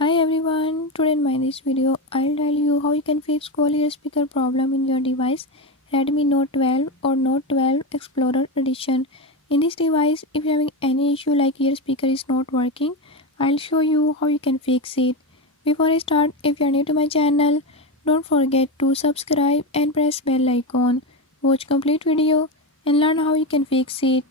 Hi everyone, today in my this video I'll tell you how you can fix cold ear speaker problem in your device Redmi Note 12 or Note 12 Explorer edition. In this device, if you're having any issue like ear speaker is not working, I'll show you how you can fix it. Before I start, if you're new to my channel, don't forget to subscribe and press bell icon. Watch complete video and learn how you can fix it.